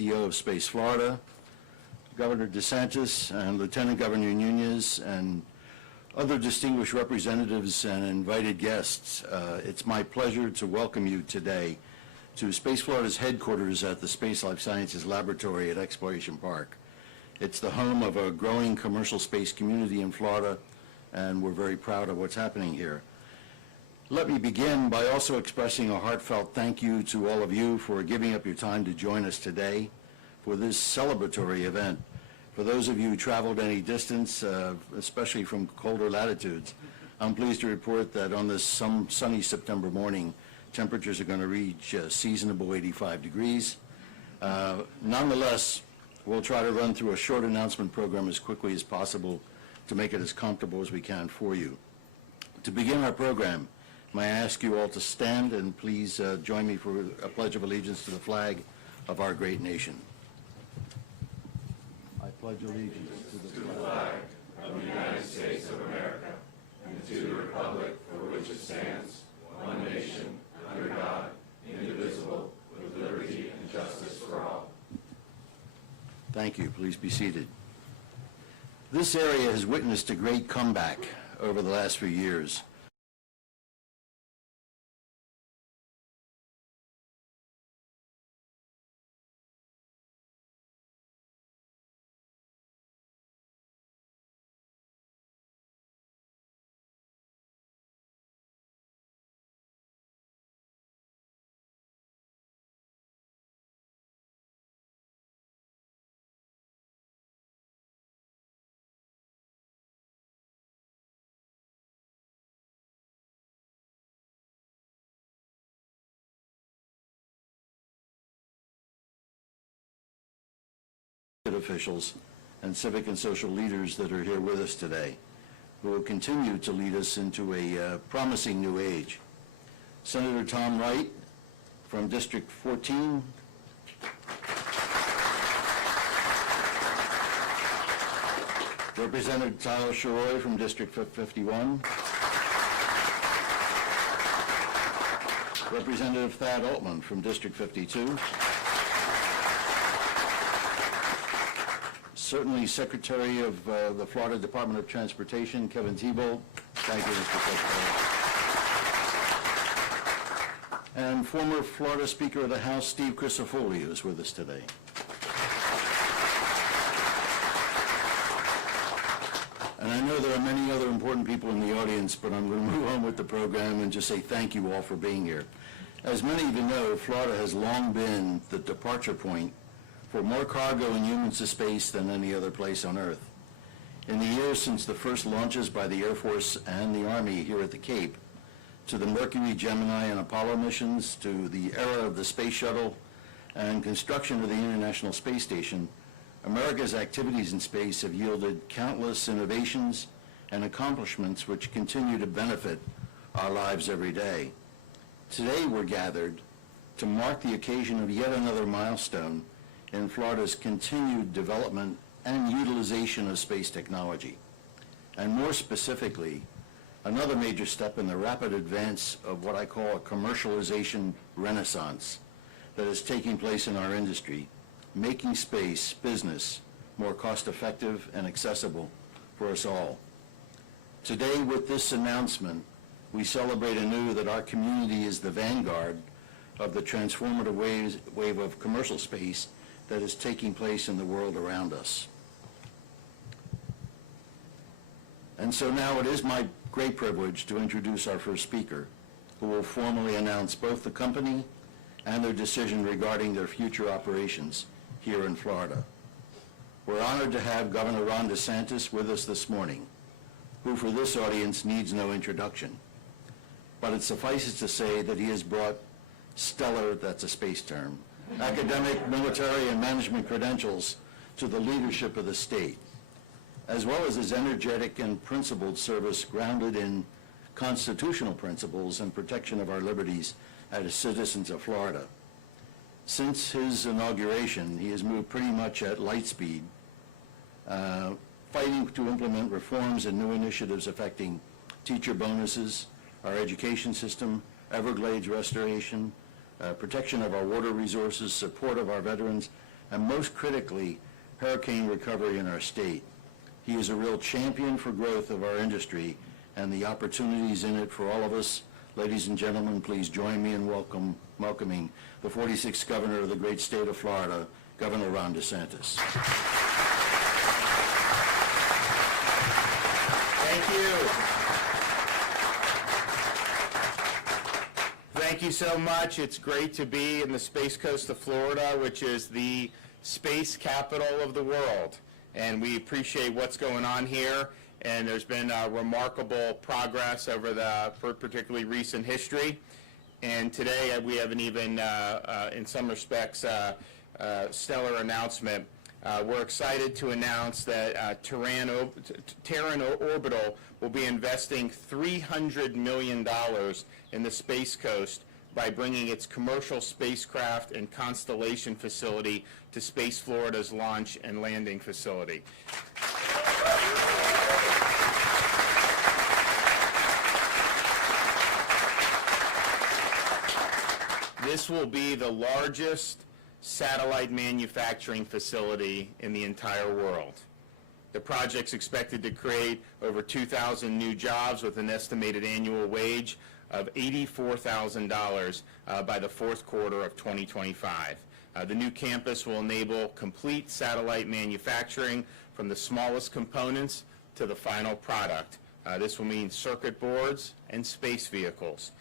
CEO of Space Florida, Governor DeSantis and Lieutenant Governor Nunez, and other distinguished representatives and invited guests. It's my pleasure to welcome you today to Space Florida's headquarters at the Space Life Sciences Laboratory at Exploration Park. It's the home of a growing commercial space community in Florida, and we're very proud of what's happening here. Let me begin by also expressing a heartfelt thank you to all of you for giving up your time to join us today for this celebratory event. For those of you who traveled any distance, especially from colder latitudes, I'm pleased to report that on this sunny September morning, temperatures are going to reach seasonable 85 degrees. Nonetheless, we'll try to run through a short announcement program as quickly as possible to make it as comfortable as we can for you. To begin our program, may I ask you all to stand and please join me for a pledge of allegiance to the flag of our great nation. I pledge allegiance to the flag of the United States of America and to the republic for which it stands, one nation, under God, indivisible, with liberty and justice for all. Thank you. Please be seated. This area has witnessed a great comeback over the last few years. Officials and civic and social leaders that are here with us today, who will continue to lead us into a promising new age. Senator Tom Wright from District 14. Representative Tyler Sherroy from District 51. Representative Thad Altman from District 52. Certainly Secretary of the Florida Department of Transportation, Kevin Thibault. Thank you, Mr. Secretary. And former Florida Speaker of the House, Steve Crisafulli, is with us today. And I know there are many other important people in the audience, but I'm going to move on with the program and just say thank you all for being here. As many of you know, Florida has long been the departure point for more cargo and humans to space than any other place on Earth. In the years since the first launches by the Air Force and the Army here at the Cape, to the Mercury, Gemini, and Apollo missions, to the era of the space shuttle and construction of the International Space Station, America's activities in space have yielded countless innovations and accomplishments which continue to benefit our lives every day. Today we're gathered to mark the occasion of yet another milestone in Florida's continued development and utilization of space technology, and more specifically, another major step in the rapid advance of what I call a commercialization renaissance that is taking place in our industry, making space business more cost-effective and accessible for us all. Today, with this announcement, we celebrate anew that our community is the vanguard of the transformative wave of commercial space that is taking place in the world around us. And so now it is my great privilege to introduce our first speaker, who will formally announce both the company and their decision regarding their future operations here in Florida. We're honored to have Governor Ron DeSantis with us this morning, who for this audience needs no introduction. But it suffices to say that he has brought stellar, that's a space term, academic, military, and management credentials to the leadership of the state, as well as his energetic and principled service grounded in constitutional principles and protection of our liberties as citizens of Florida. Since his inauguration, he has moved pretty much at light speed, fighting to implement reforms and new initiatives affecting teacher bonuses, our education system, Everglades restoration, protection of our water resources, support of our veterans, and most critically, hurricane recovery in our state. He is a real champion for growth of our industry and the opportunities in it for all of us. Ladies and gentlemen, please join me in welcoming the 46th governor of the great state of Florida, Governor Ron DeSantis. Thank you. Thank you so much. It's great to be in the Space Coast of Florida, which is the space capital of the world. And we appreciate what's going on here. And there's been remarkable progress over the particularly recent history. And today we have an even, in some respects, stellar announcement. We're excited to announce that Terran Orbital will be investing $300 million in the Space Coast by bringing its commercial spacecraft and constellation facility to Space Florida's launch and landing facility. This will be the largest satellite manufacturing facility in the entire world. The project's expected to create over 2,000 new jobs with an estimated annual wage of $84,000 by the fourth quarter of 2025. The new campus will enable complete satellite manufacturing from the smallest components to the final product. This will mean circuit boards and space vehicles.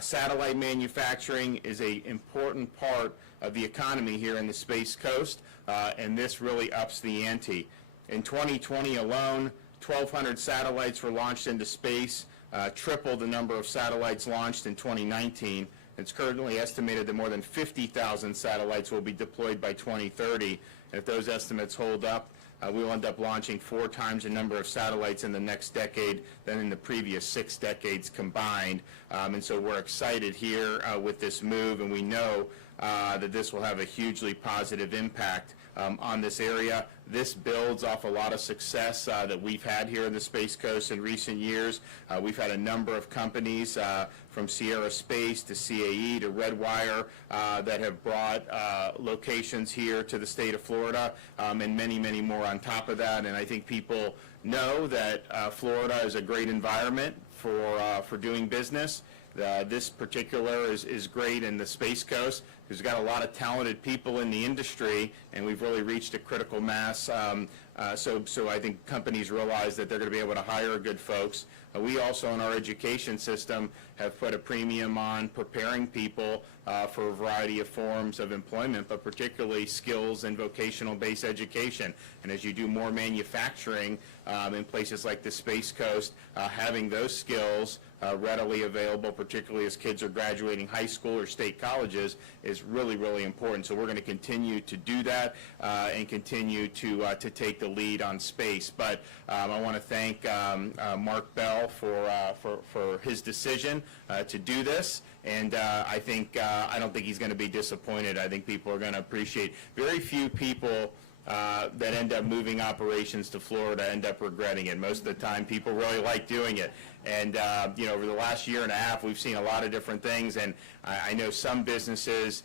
Satellite manufacturing is an important part of the economy here in the Space Coast, and this really ups the ante. In 2020 alone, 1,200 satellites were launched into space, triple the number of satellites launched in 2019. It's currently estimated that more than 50,000 satellites will be deployed by 2030. And if those estimates hold up, we'll end up launching 4 times the number of satellites in the next decade than in the previous 6 decades combined. And so we're excited here with this move, and we know that this will have a hugely positive impact on this area. This builds off a lot of success that we've had here in the Space Coast in recent years. We've had a number of companies from Sierra Space to CAE to Redwire that have brought locations here to the state of Florida, and many, many more on top of that. And I think people know that Florida is a great environment for doing business. This particular is great in the Space Coast. We've got a lot of talented people in the industry, and we've really reached a critical mass. So I think companies realize that they're going to be able to hire good folks. We also, in our education system, have put a premium on preparing people for a variety of forms of employment, but particularly skills and vocational-based education. And as you do more manufacturing in places like the Space Coast, having those skills readily available, particularly as kids are graduating high school or state colleges, is really, really important. So we're going to continue to do that and continue to take the lead on space. But I want to thank Mark Bell for his decision to do this. And I don't think he's going to be disappointed. I think people are going to appreciate. Very few people that end up moving operations to Florida end up regretting it. Most of the time, people really like doing it. And, over the last year and a half, we've seen a lot of different things. And I know some businesses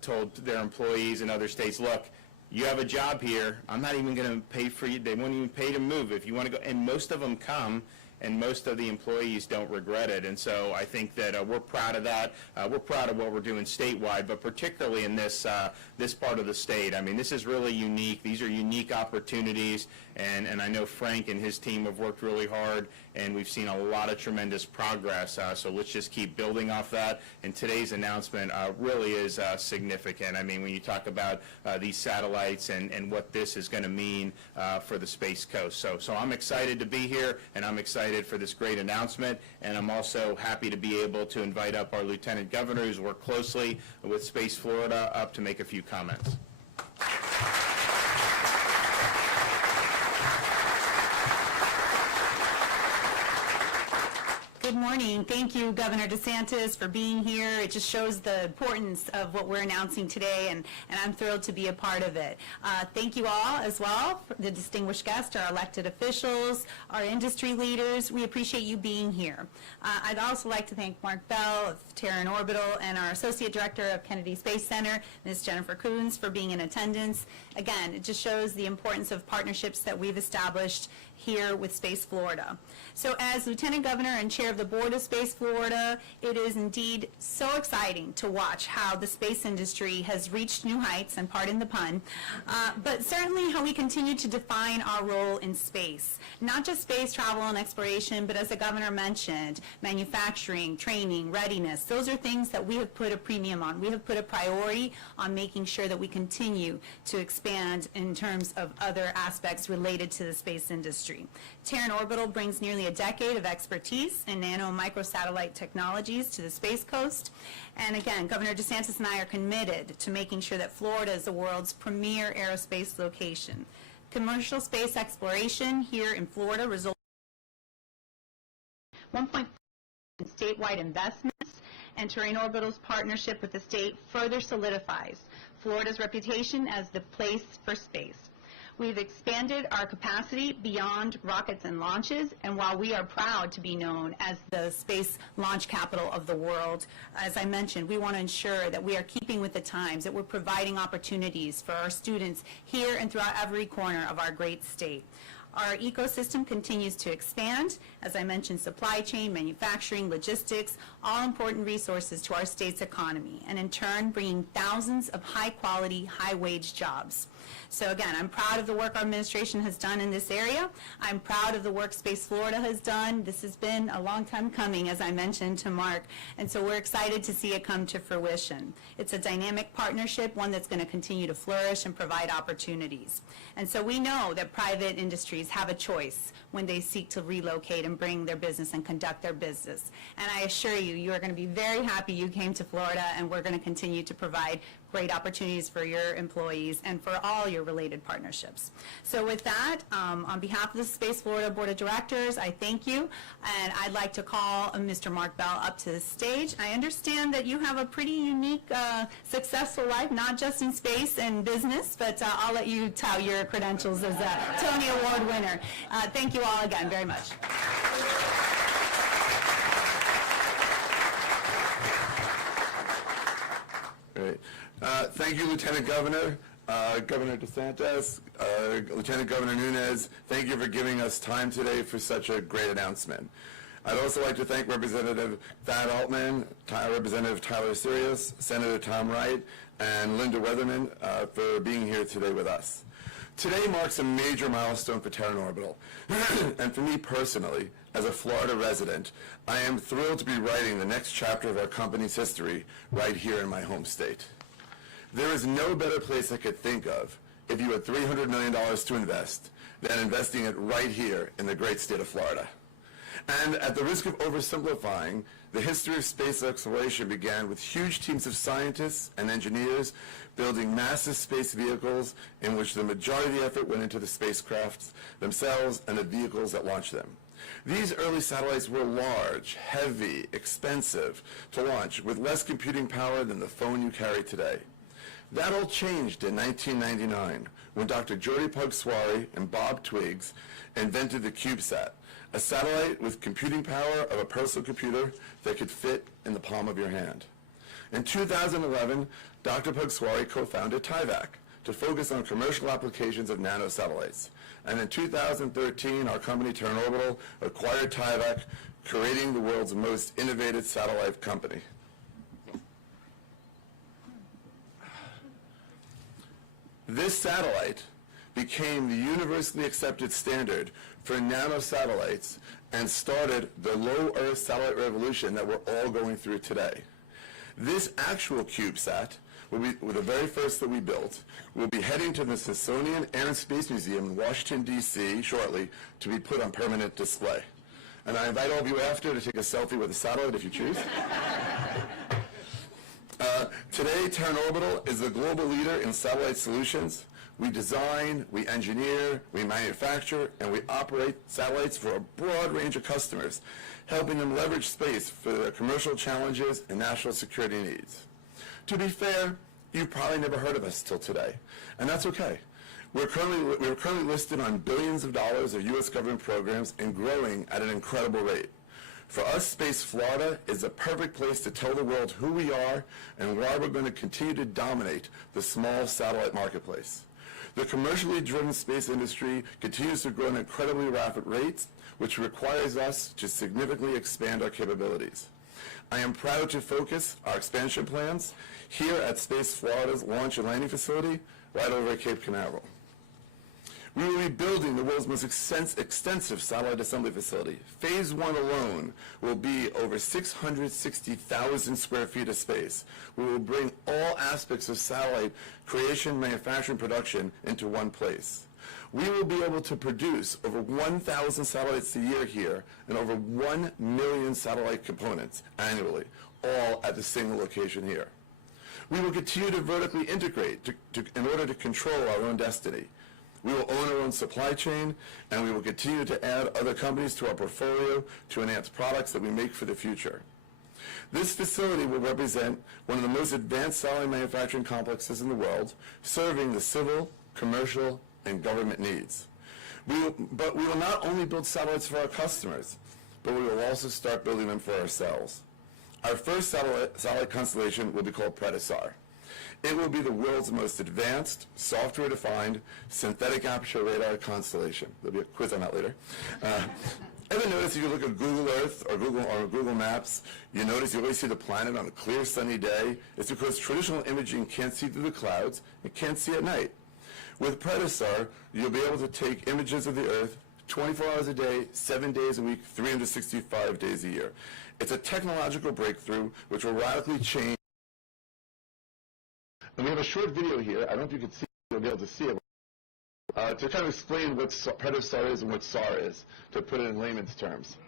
told their employees in other states, look, you have a job here. I'm not even going to pay for you. They won't even pay to move if you want to go. And most of them come, and most of the employees don't regret it. And so I think that we're proud of that. We're proud of what we're doing statewide, but particularly in this part of the state. I mean, this is really unique. These are unique opportunities, and I know Frank and his team have worked really hard, and we've seen a lot of tremendous progress. So let's just keep building off that. And today's announcement really is significant. I mean, when you talk about these satellites and what this is going to mean for the Space Coast. So I'm excited to be here, and I'm excited for this great announcement, and I'm also happy to be able to invite up our Lieutenant Governor, who's worked closely with Space Florida, up to make a few comments. Good Good morning. Thank you, Governor DeSantis, for being here. It just shows the importance of what we're announcing today, and I'm thrilled to be a part of it. Thank you all as well, the distinguished guests, our elected officials, our industry leaders. We appreciate you being here. I'd also like to thank Mark Bell of Terran Orbital and our Associate Director of Kennedy Space Center, Ms. Jennifer Coons, for being in attendance. Again, it just shows the importance of partnerships that we've established here with Space Florida. So as Lieutenant Governor and Chair of the Board of Space Florida, it is indeed so exciting to watch how the space industry has reached new heights, and pardon the pun, but certainly how we continue to define our role in space. Not just space travel and exploration, but as the Governor mentioned, manufacturing, training, readiness, those are things that we have put a premium on. We have put a priority on making sure that we continue to expand in terms of other aspects related to the space industry. Terran Orbital brings nearly a decade of expertise in nano and microsatellite technologies to the Space Coast. And again, Governor DeSantis and I are committed to making sure that Florida is the world's premier aerospace location. Commercial space exploration here in Florida results in 1.5 in statewide investments, and Terran Orbital's partnership with the state further solidifies Florida's reputation as the place for space. We've expanded our capacity beyond rockets and launches, and while we are proud to be known as the space launch capital of the world, as I mentioned, we want to ensure that we are keeping with the times, that we're providing opportunities for our students here and throughout every corner of our great state. Our ecosystem continues to expand. As I mentioned, supply chain, manufacturing, logistics, all important resources to our state's economy, and in turn, bringing thousands of high-quality, high-wage jobs. So again, I'm proud of the work our administration has done in this area. I'm proud of the work Space Florida has done. This has been a long time coming, as I mentioned to Mark, and so we're excited to see it come to fruition. It's a dynamic partnership, one that's going to continue to flourish and provide opportunities. And so we know that private industries have a choice when they seek to relocate and bring their business and conduct their business. And I assure you, you are going to be very happy you came to Florida, and we're going to continue to provide great opportunities for your employees and for all your related partnerships. So with that, on behalf of the Space Florida Board of Directors, I thank you, and I'd like to call Mr. Mark Bell up to the stage. I understand that you have a pretty unique, successful life, not just in space and business, but I'll let you tout your credentials as a Tony Award winner. Thank you all again very much. Great. Thank you, Lieutenant Governor, Governor DeSantis, Lieutenant Governor Nunes. Thank you for giving us time today for such a great announcement. I'd also like to thank Representative Thad Altman, Representative Tyler Sirius, Senator Tom Wright, and Linda Weatherman for being here today with us. Today marks a major milestone for Terran Orbital, and for me personally, as a Florida resident, I am thrilled to be writing the next chapter of our company's history right here in my home state. There is no better place I could think of if you had $300 million to invest than investing it right here in the great state of Florida. And at the risk of oversimplifying, the history of space exploration began with huge teams of scientists and engineers building massive space vehicles in which the majority of the effort went into the spacecrafts themselves and the vehicles that launched them. These early satellites were large, heavy, expensive to launch, with less computing power than the phone you carry today. That all changed in 1999 when Dr. Jordi Puig-Suari and Bob Twiggs invented the CubeSat, a satellite with computing power of a personal computer that could fit in the palm of your hand. In 2011, Dr. Puig-Suari co-founded TIVAC to focus on commercial applications of nanosatellites. And in 2013, our company, Terran Orbital, acquired TIVAC, creating the world's most innovative satellite company. This satellite became the universally accepted standard for nanosatellites and started the low Earth satellite revolution that we're all going through today. This actual CubeSat, the very first that we built, will be heading to the Smithsonian Air and Space Museum in Washington, D.C. shortly to be put on permanent display. And I invite all of you after to take a selfie with the satellite if you choose. Today, Terran Orbital is the global leader in satellite solutions We design, we engineer, we manufacture, and we operate satellites for a broad range of customers, helping them leverage space for their commercial challenges and national security needs. To be fair, you've probably never heard of us till today, and that's okay. We're currently listed on billions of dollars of U.S. government programs and growing at an incredible rate. For us, Space Florida is the perfect place to tell the world who we are and why we're going to continue to dominate the small satellite marketplace. The commercially driven space industry continues to grow at incredibly rapid rates, which requires us to significantly expand our capabilities. I am proud to focus our expansion plans here at Space Florida's launch and landing facility right over at Cape Canaveral. We will be building the world's most extensive satellite assembly facility. Phase 1 alone will be over 660,000 square feet of space. We will bring all aspects of satellite creation, manufacturing, production into one place. We will be able to produce over 1,000 satellites a year here and over 1 million satellite components annually, all at the single location here. We will continue to vertically integrate in order to control our own destiny. We will own our own supply chain, and we will continue to add other companies to our portfolio to enhance products that we make for the future. This facility will represent one of the most advanced satellite manufacturing complexes in the world, serving the civil, commercial, and government needs. But we will not only build satellites for our customers, but we will also start building them for ourselves. Our first satellite constellation will be called Predasar. It will be the world's most advanced, software-defined, synthetic aperture radar constellation. There'll be a quiz on that later. Ever notice if you look at Google Earth or Google Maps, you notice you always see the planet on a clear, sunny day? It's because traditional imaging can't see through the clouds and can't see at night. With Predasar, you'll be able to take images of the Earth 24 hours a day, 7 days a week, 365 days a year. It's a technological breakthrough which will radically change. And we have a short video here. I don't know if you can see it, you'll be able to see it, to kind of explain what Predasar is and what SAR is, to put it in layman's terms.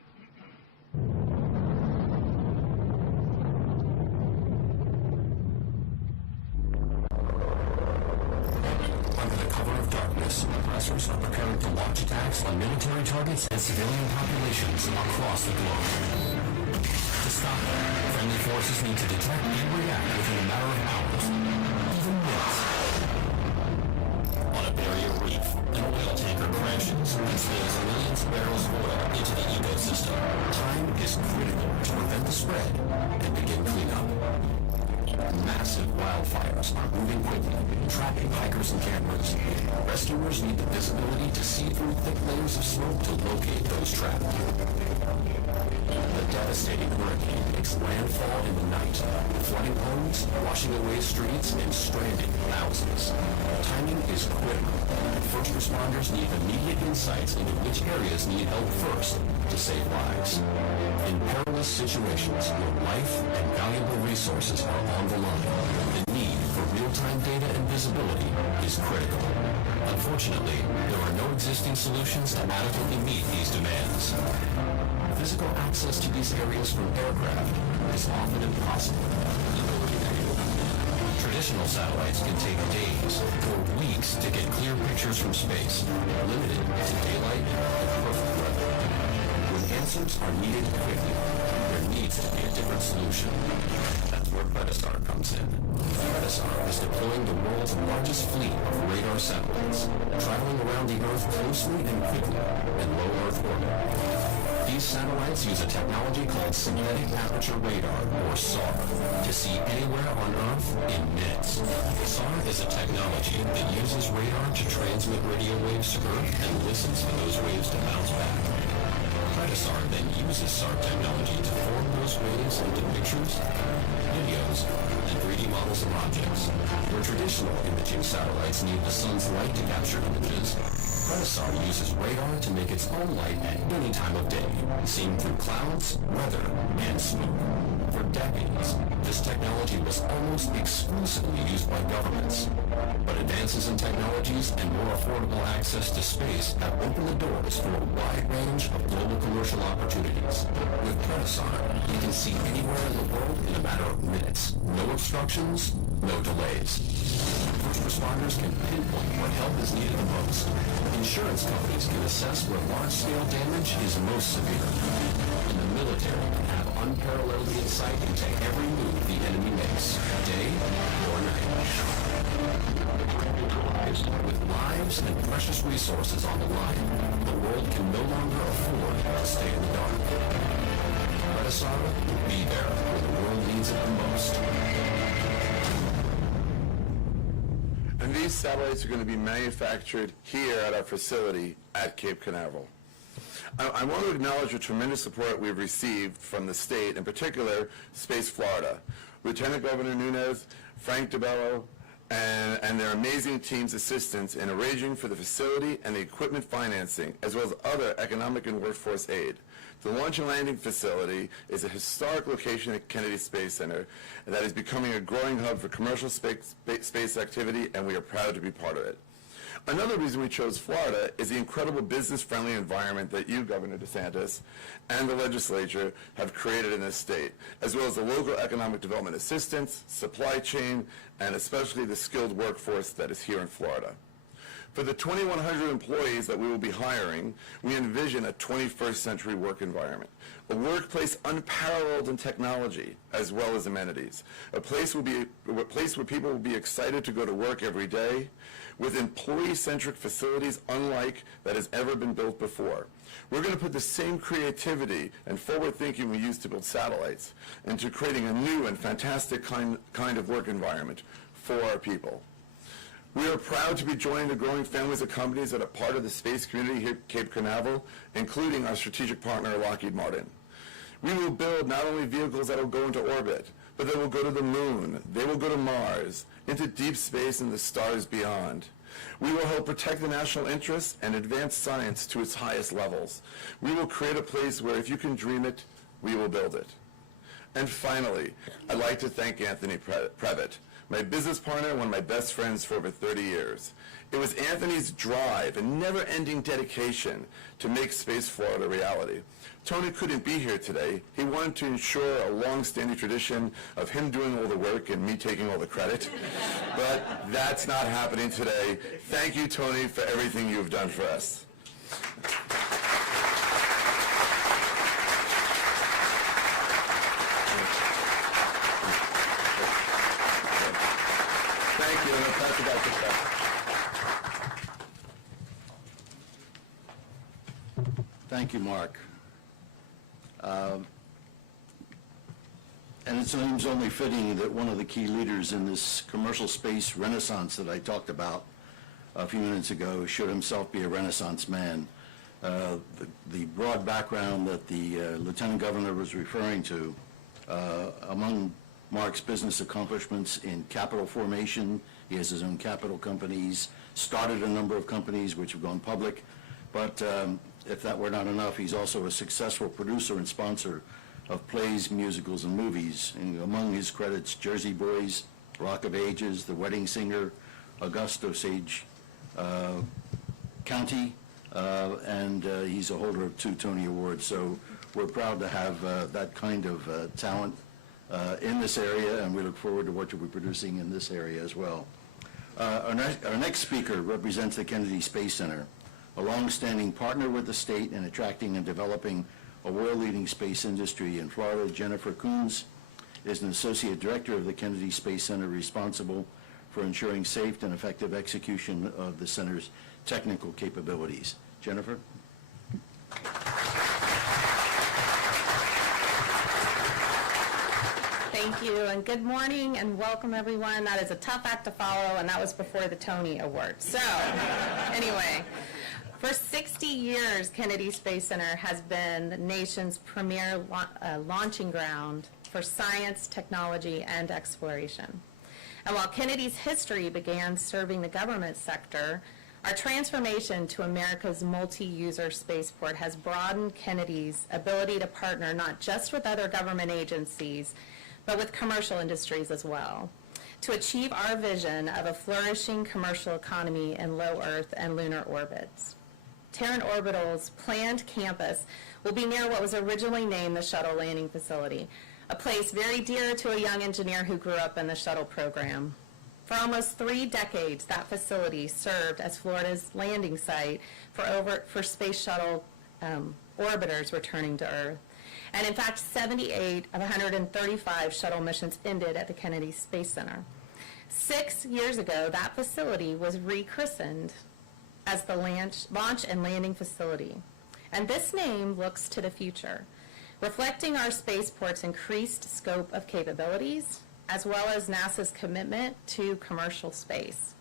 Under the cover of darkness, oppressors are preparing to launch attacks on military targets and civilian populations across the globe. To stop them, friendly forces need to detect and react within a matter of hours, even minutes. On a barrier reef, an oil tanker crashes and spills millions of barrels of oil into the ecosystem. Time is critical to prevent the spread and begin cleanup. Massive wildfires are moving quickly, trapping hikers and campers. Rescuers need the visibility to see through thick layers of smoke to locate those trapped. The devastating hurricane makes landfall in the night, flooding homes, washing away streets, and stranding thousands. Timing is critical. First responders need immediate insights into which areas need help first to save lives. In perilous situations, your life and valuable resources are on the line. The need for real-time data and visibility is critical. Unfortunately, there are no existing solutions to adequately meet these demands. Physical access to these areas from aircraft is often impossible. Traditional satellites can take days or weeks to get clear pictures from space, limited to daylight and perfect weather. When answers are needed quickly, there needs to be a different solution. That's where Predasar comes in. Predasar is deploying the world's largest fleet of radar satellites, traveling around the Earth closely and quickly in low Earth orbit. These satellites use a technology called synthetic aperture radar, or SAR, to see anywhere on Earth in minutes. SAR is a technology that uses radar to transmit radio waves to Earth and listens for those waves to bounce back. Predasar then uses SAR technology to form those waves into pictures, videos, and 3D models of objects. Where traditional imaging satellites need the sun's light to capture images, Predasar uses radar to make its own light at any time of day, seen through clouds, weather, and smoke. For decades, this technology was almost exclusively used by governments. But advances in technologies and more affordable access to space have opened the doors for a wide range of global commercial opportunities. With Predasar, you can see anywhere in the world in a matter of minutes. No obstructions, no delays. First responders can pinpoint where help is needed the most. Insurance companies can assess where large-scale damage is most severe. And the military can have unparalleled insight into every move the enemy makes, day or night. With lives and precious resources on the line, the world can no longer afford to stay in the dark. Redasar will be there when the world needs it the most. And these satellites are going to be manufactured here at our facility at Cape Canaveral. I want to acknowledge the tremendous support we've received from the state, in particular, Space Florida. Lieutenant Governor Nunes, Frank DeBello, and their amazing team's assistance in arranging for the facility and the equipment financing, as well as other economic and workforce aid. The Launch and Landing Facility is a historic location at Kennedy Space Center that is becoming a growing hub for commercial space activity, and we are proud to be part of it. Another reason we chose Florida is the incredible business-friendly environment that you, Governor DeSantis, and the legislature have created in this state, as well as the local economic development assistance, supply chain, and especially the skilled workforce that is here in Florida. For the 2,100 employees that we will be hiring, we envision a 21st century work environment, a workplace unparalleled in technology as well as amenities, a place where people will be excited to go to work every day, with employee-centric facilities unlike that has ever been built before. We're going to put the same creativity and forward thinking we used to build satellites into creating a new and fantastic kind of work environment for our people. We are proud to be joining the growing families of companies that are part of the space community here at Cape Canaveral, including our strategic partner, Lockheed Martin. We will build not only vehicles that will go into orbit, but they will go to the moon, they will go to Mars, into deep space and the stars beyond. We will help protect the national interests and advance science to its highest levels. We will create a place where if you can dream it, we will build it. And finally, I'd like to thank Anthony Previtt, my business partner and one of my best friends for over 30 years. It was Anthony's drive and never-ending dedication to make Space Florida a reality. Tony couldn't be here today. He wanted to ensure a long-standing tradition of him doing all the work and me taking all the credit. But that's not happening today. Thank you, Tony, for everything you've done for us. Thank you, and I'll pass it back to Seth. Thank you, Mark. And it seems only fitting that one of the key leaders in this commercial space renaissance that I talked about a few minutes ago should himself be a Renaissance man. The broad background that the Lieutenant Governor was referring to, among Mark's business accomplishments in capital formation, he has his own capital companies, started a number of companies which have gone public, but if that were not enough, he's also a successful producer and sponsor of plays, musicals, and movies. And among his credits, Jersey Boys, Rock of Ages, The Wedding Singer, Auguste Osage County, and he's a holder of 2 Tony Awards. So we're proud to have that kind of talent in this area, and we look forward to what you'll be producing in this area as well. Our next speaker represents the Kennedy Space Center, a long-standing partner with the state in attracting and developing a world-leading space industry in Florida. Jennifer Coons is an associate director of the Kennedy Space Center, responsible for ensuring safe and effective execution of the center's technical capabilities. Jennifer? Thank you, and good morning, and welcome, everyone. That is a tough act to follow, and that was before the Tony Awards. So, anyway, for 60 years, Kennedy Space Center has been the nation's premier launching ground for science, technology, and exploration. And while Kennedy's history began serving the government sector, our transformation to America's multi-user spaceport has broadened Kennedy's ability to partner not just with other government agencies, but with commercial industries as well, to achieve our vision of a flourishing commercial economy in low Earth and lunar orbits. Terran Orbital's planned campus will be near what was originally named the Shuttle Landing Facility, a place very dear to a young engineer who grew up in the shuttle program. For almost 3 decades, that facility served as Florida's landing site for space shuttle orbiters returning to Earth. And in fact, 78 of 135 shuttle missions ended at the Kennedy Space Center. 6 years ago, that facility was rechristened as the Launch and Landing Facility. And this name looks to the future, reflecting our spaceport's increased scope of capabilities, as well as NASA's commitment to commercial space.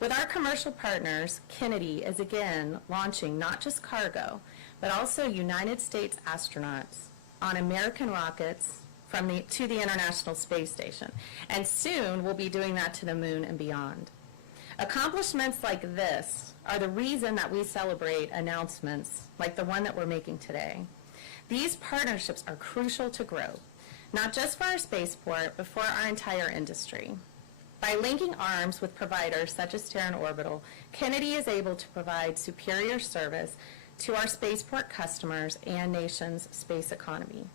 With our commercial partners, Kennedy is again launching not just cargo, but also United States astronauts on American rockets to the International Space Station. And soon we'll be doing that to the moon and beyond. Accomplishments like this are the reason that we celebrate announcements like the one that we're making today. These partnerships are crucial to growth, not just for our spaceport, but for our entire industry. By linking arms with providers such as Terran Orbital, Kennedy is able to provide superior service to our spaceport customers and nation's space economy.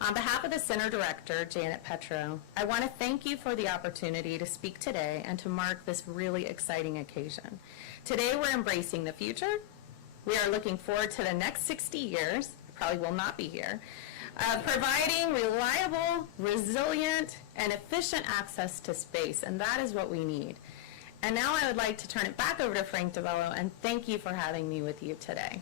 On behalf of the Center Director, Janet Petro, I want to thank you for the opportunity to speak today and to mark this really exciting occasion. Today we're embracing the future. We are looking forward to the next 60 years, I probably will not be here, providing reliable, resilient, and efficient access to space, and that is what we need. And now I would like to turn it back over to Frank DeVello, and thank you for having me with you today.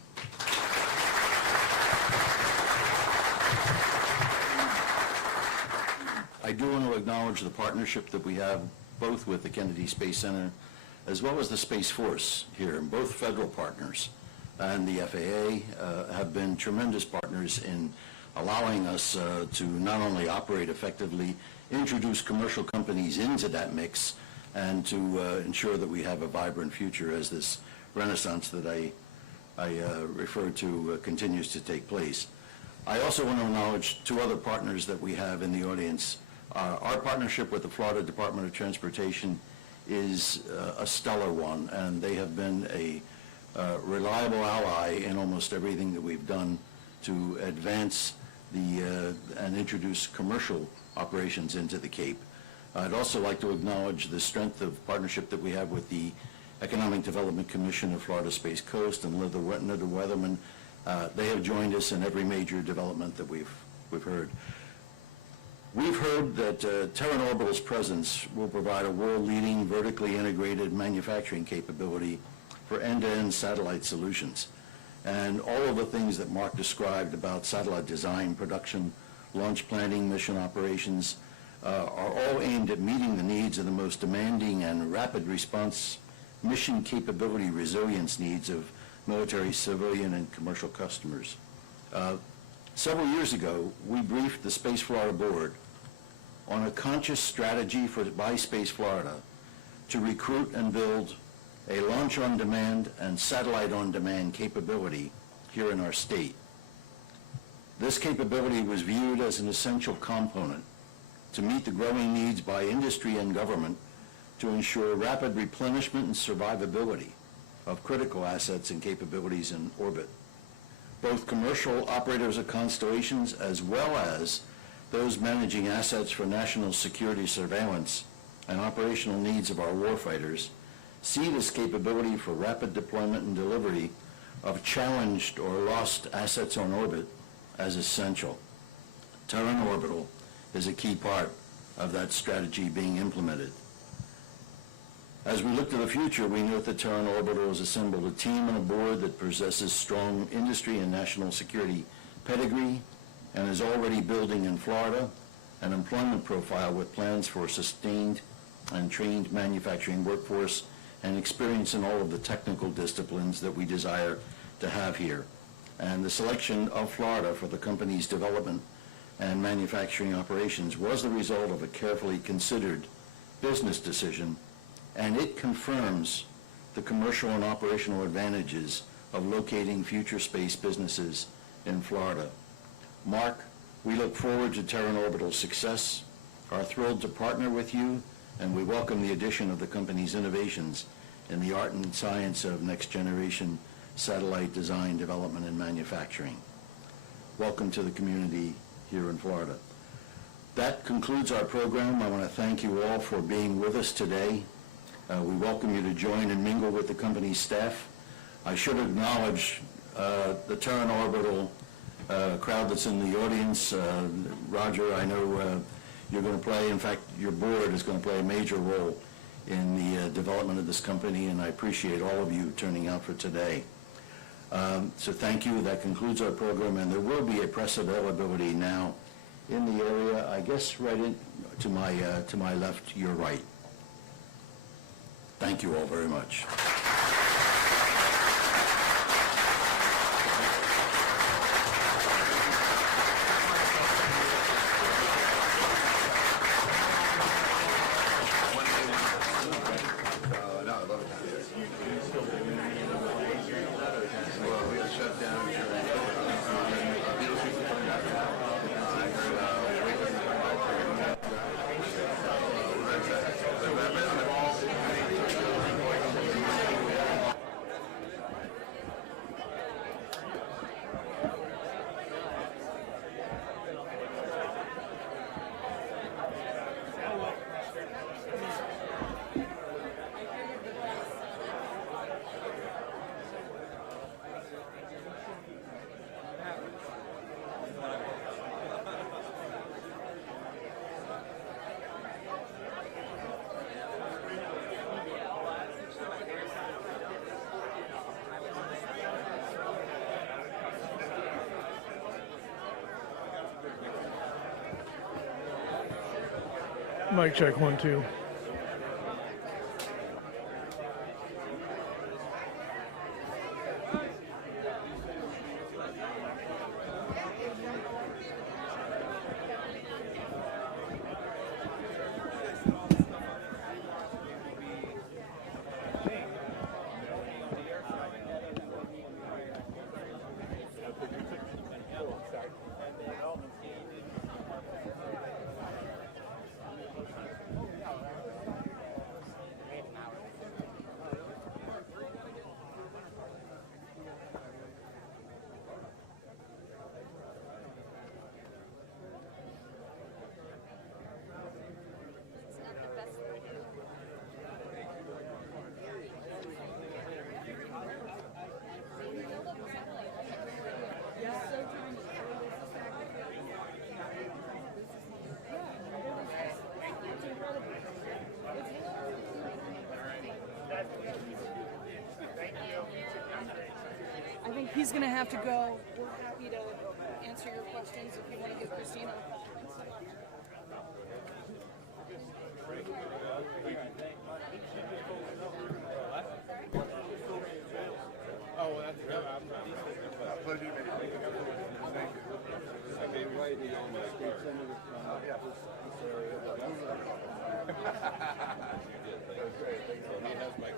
I do want to acknowledge the partnership that we have both with the Kennedy Space Center as well as the Space Force here. Both federal partners and the FAA have been tremendous partners in allowing us to not only operate effectively, introduce commercial companies into that mix, and to ensure that we have a vibrant future as this renaissance that I referred to continues to take place. I also want to acknowledge 2 other partners that we have in the audience. Our partnership with the Florida Department of Transportation is a stellar one, and they have been a reliable ally in almost everything that we've done to advance and introduce commercial operations into the Cape. I'd also like to acknowledge the strength of partnership that we have with the Economic Development Commission of Florida Space Coast and Linda Weatherman. They have joined us in every major development that we've heard. We've heard that Terran Orbital's presence will provide a world-leading, vertically integrated manufacturing capability for end-to-end satellite solutions. And all of the things that Mark described about satellite design, production, launch planning, mission operations, are all aimed at meeting the needs of the most demanding and rapid response mission capability resilience needs of military, civilian, and commercial customers. Several years ago, we briefed the Space Florida Board on a conscious strategy by Space Florida to recruit and build a launch-on-demand and satellite-on-demand capability here in our state. This capability was viewed as an essential component to meet the growing needs by industry and government to ensure rapid replenishment and survivability of critical assets and capabilities in orbit. Both commercial operators of constellations as well as those managing assets for national security surveillance and operational needs of our warfighters see this capability for rapid deployment and delivery of challenged or lost assets on orbit as essential. Terran Orbital is a key part of that strategy being implemented. As we look to the future, we note that Terran Orbital has assembled a team and a board that possesses strong industry and national security pedigree and is already building in Florida an employment profile with plans for a sustained and trained manufacturing workforce and experience in all of the technical disciplines that we desire to have here. And the selection of Florida for the company's development and manufacturing operations was the result of a carefully considered business decision, and it confirms the commercial and operational advantages of locating future space businesses in Florida. Mark, we look forward to Terran Orbital's success, are thrilled to partner with you, and we welcome the addition of the company's innovations in the art and science of next-generation satellite design, development, and manufacturing. Welcome to the community here in Florida. That concludes our program. I want to thank you all for being with us today. We welcome you to join and mingle with the company's staff. I should acknowledge the Terran Orbital crowd that's in the audience. Roger, I know you're going to play, in fact, your board is going to play a major role in the development of this company, and I appreciate all of you turning out for today. So thank you. That concludes our program, and there will be a press availability now in the area, I guess right in to my left, your right. Thank you all very much. Mic check, 1, 2. I think he's going to have to go. We're happy to answer your questions if you want to give Christina a couple minutes. Oh, well, that's good. Pleasure to meet you. Thank you. I've been writing on my state senator from this area. You did. Thank you. So he has my